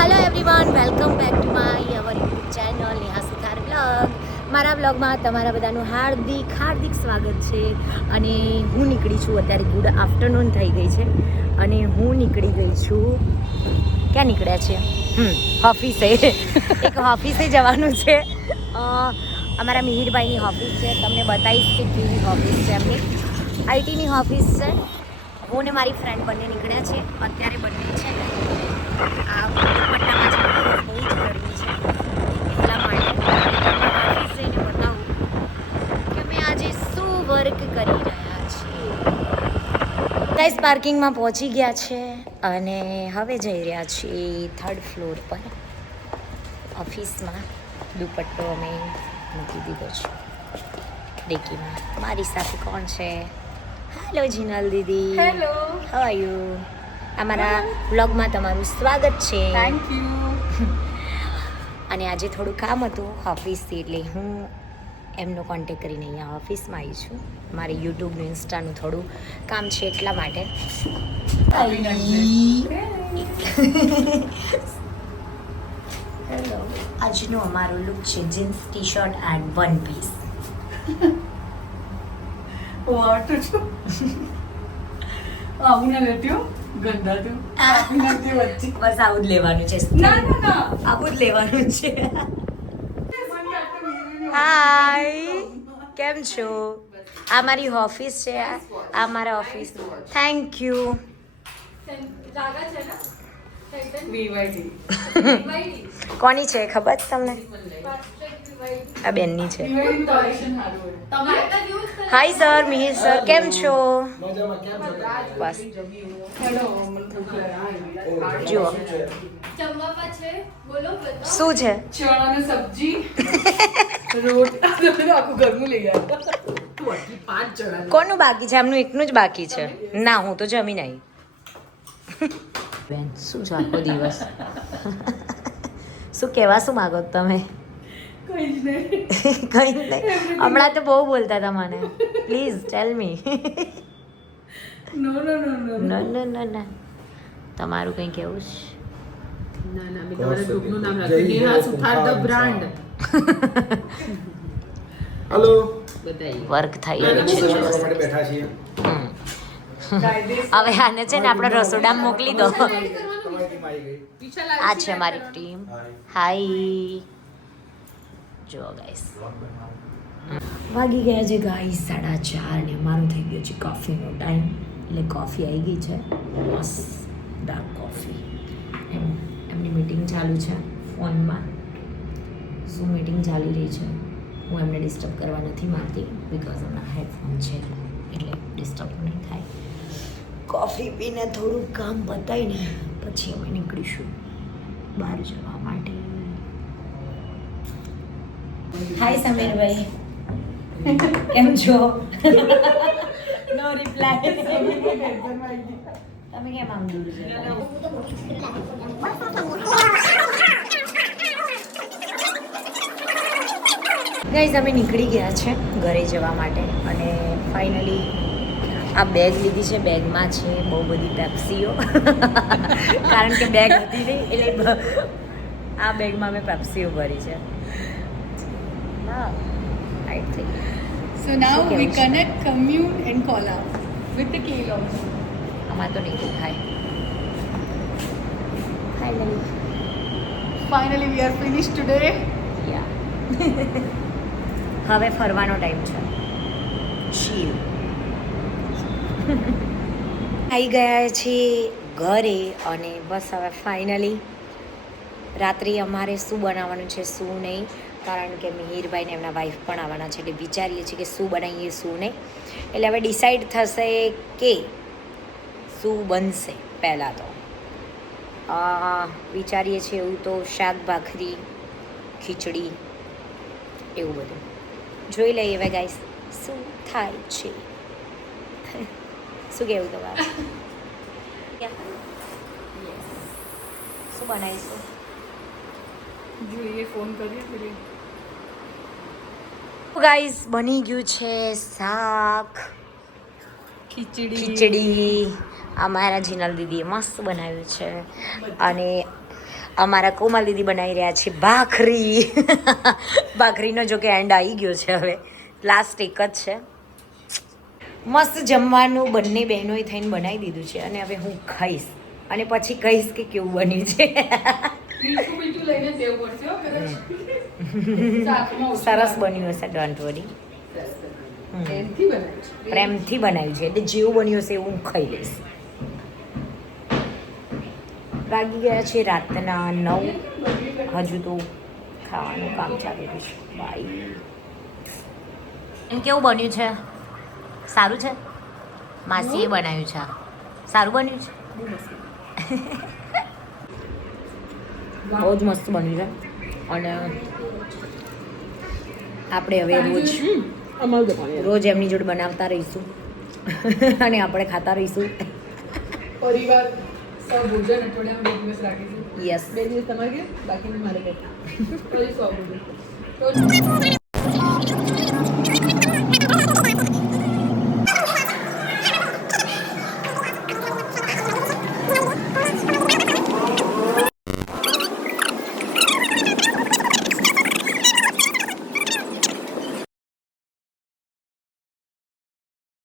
Hello everyone, welcome back to my our YouTube channel Neha Suthar blog. મારા બ્લોગમાં તમારા બધાનું હાર્દિક સ્વાગત છે. અને હું નીકળી છું અત્યારે, ગુડ આફ્ટરનૂન થઈ ગઈ છે અને હું નીકળી ગઈ છું. ક્યાં નીકળ્યા છે? ઓફિસે. એક ઓફિસે જવાનું છે. અમારા મિહિરભાઈની ઓફિસ છે. તમને બતાવીશ કે કેવી ઓફિસ છે એમની. આઈટીની ઓફિસ છે. હું ને મારી ફ્રેન્ડ બંને નીકળ્યા છે. અત્યારે બંને છે ને આ દુપટ્ટામાં છે, બહુ જ ગરમી છે એટલા માટે ઓફિસ જઈને બતાવું કે મેં આજે શું વર્ક કરી રહ્યા છીએ. ગાઈસ પાર્કિંગમાં પહોંચી ગયા છે અને હવે જઈ રહ્યા છીએ 3rd ફ્લોર પર ઓફિસમાં. દુપટ્ટો અમે મૂકી દીધો છે ડેકીમાં. મારી સાથે કોણ છે? Hello Jinal Didi. Hello, how are you? અમારા વ્લોગમાં તમારું સ્વાગત છે. Thank you. અને આજે થોડું કામ હતું ઓફિસથી, એટલે હું એમનો કોન્ટેક્ટ કરીને અહીંયા ઓફિસમાં આવી છું. મારે યુટ્યુબનું ઇન્સ્ટાનું થોડું કામ છે એટલા માટે. હેલો, આજનો અમારો લુક છે jeans T shirt and one piece. વાટ છું આવું ના લેતી હો, ગંદા તું આપી નાખતી વચ્ચે. બસ આવું જ લેવાનું છે. ના ના ના, આવું જ લેવાનું છે. હાય, કેમ છો? આ મારી ઓફિસ છે. આ મારા ઓફિસ. Thank you. વીવાયડી કોની છે ખબર છે તમને? આ બેનની છે. વીવાયડી કલેક્શન સારું હોય. હાય સર, મિહિર સર, કેમ છો? બસ હેલો, મને ભૂખ લાગી. જુઓ શું છે. ચણા ને સબ્જી રોટલા આખું ઘરનું લઈ આવ્યા. 5 ચણા. કોનું બાકી છે? આમનું એકનું જ બાકી છે. ના, હું તો જમીન આવી. બેન શું છે આખો દિવસ? શું કહેવા શું માગો છો તમે? કઈ જ નહીં. કંઈ જ નહીં. હમણાં તો બહુ બોલતા હતા મને. પ્લીઝ ટેલ મી. નો નો નો નો ના ના ના ના, તમારું કંઈ કહેવું છે? ના ના, મેં તમારા ગ્રુપનું નામ રાખ્યું નેહા સુથાર ધ બ્રાન્ડ. હેલો, બતાઈએ વર્ક થઈ રહ્યું છે. જો. બેઠા છીએ. હવે આને છે ને આપણે રસોડામાં મોકલી દો. તમારી ટીમ આવી ગઈ. આ છે મારી ટીમ. હાય. જો ગાઈસ, વાગી ગયા છે ગાઈસ 4:30 ને અમારો થઈ ગયો છે કોફીનો ટાઈમ. એટલે કોફી આવી ગઈ છે, મસ્ત ડાર્ક કોફી. એમની મીટિંગ ચાલુ છે ફોનમાં. શું મીટિંગ ચાલી રહી છે? હું એમને ડિસ્ટર્બ કરવા નથી માંગતી, બિકોઝ એમના હેડફોન છે એટલે ડિસ્ટર્બ નહીં થાય. કોફી પીને થોડું કામ પતાવીને પછી અમે નીકળીશું બહાર જવા માટે. હાય સમીરભાઈ, કેમ છો? નો રિપ્લાય. તમે કેમ આમ દૂર છો? ગાઈઝ અમે નીકળી ગયા છે ઘરે જવા માટે અને ફાઇનલી આ બેગ લીધી છે. બેગમાં છે બહુ બધી પેપ્સીઓ. કારણ કે બેગ હતી નહીં એટલે આ બેગમાં મેં પેપ્સીઓ ભરી છે. હા, આઈ થિંક. So now શું we કહેવું છે? connect, commune and call out with the key also. આમાં તો નહીં દેખાય. Finally Finally we are finished today. હવે ફરવાનો ટાઈમ છે. ચીલ. આવી ગયા છીએ ઘરે અને બસ હવે ફાઇનલી રાત્રે અમારે શું બનાવવાનું છે શું નહીં, કારણ કે મિહિરભાઈ ને એમના વાઈફ પણ આવવાના છે એટલે વિચારીએ છીએ કે શું બનાવીએ શું નહીં. એટલે હવે ડિસાઈડ થશે કે શું બનશે. પહેલાં તો વિચારીએ છીએ એવું તો શાક ભાખરી ખીચડી એવું બધું જોઈ લઈએ હવે ગાઈસ શું થાય છે. શું કહેવું તમારે? શું બનાવીશું? જોઈએ, ફોન કરીએ પેલી. ગાઈસ બની ગયું છે શાક ખીચડી. અમારા જીનલ દીદીએ મસ્ત બનાવ્યું છે અને અમારા કોમલ દીદી બનાવી રહ્યા છે ભાખરી. ભાખરીનો જો કે એન્ડ આવી ગયો છે, હવે લાસ્ટ એક જ છે. મસ્ત જમવાનું બંને બહેનોએ થઈને બનાવી દીધું છે અને હવે હું ખાઈશ અને પછી કહીશ કે કેવું બન્યું છે. મીઠું લઈને દેવું પડશે હો કદાચ. શાકમાં ઓછું સરસ બન્યું હશે, ડોન્ટ વરી. પ્રેમથી બનાવ્યું છે. પ્રેમથી બનાવ્યું છે એટલે જેવું બન્યું હશે એવું હું ખાઈ લઈશ. વાગી ગયા છે રાતના 9. હજુ તો ખાવાનું કામ ચાલી રહ્યું છે. બાય. એમ કેવું બન્યું છે? સારું છે? માસીએ બનાવ્યું છે. સારું બન્યું છે? બહુ જ મસ્ત બન્યું છે અને આપણે હવે રોજ એમની જોડે બનાવતા રહીશું અને આપણે ખાતા રહીશું. પરિવાર સૌ ભોજન અઠવાડિયામાં 2 દિવસ રાખીશું. યસ. 2 દિવસ તમારે ઘેર, બાકીનું મારે ઘેર. પછી 100 ભોજન. તો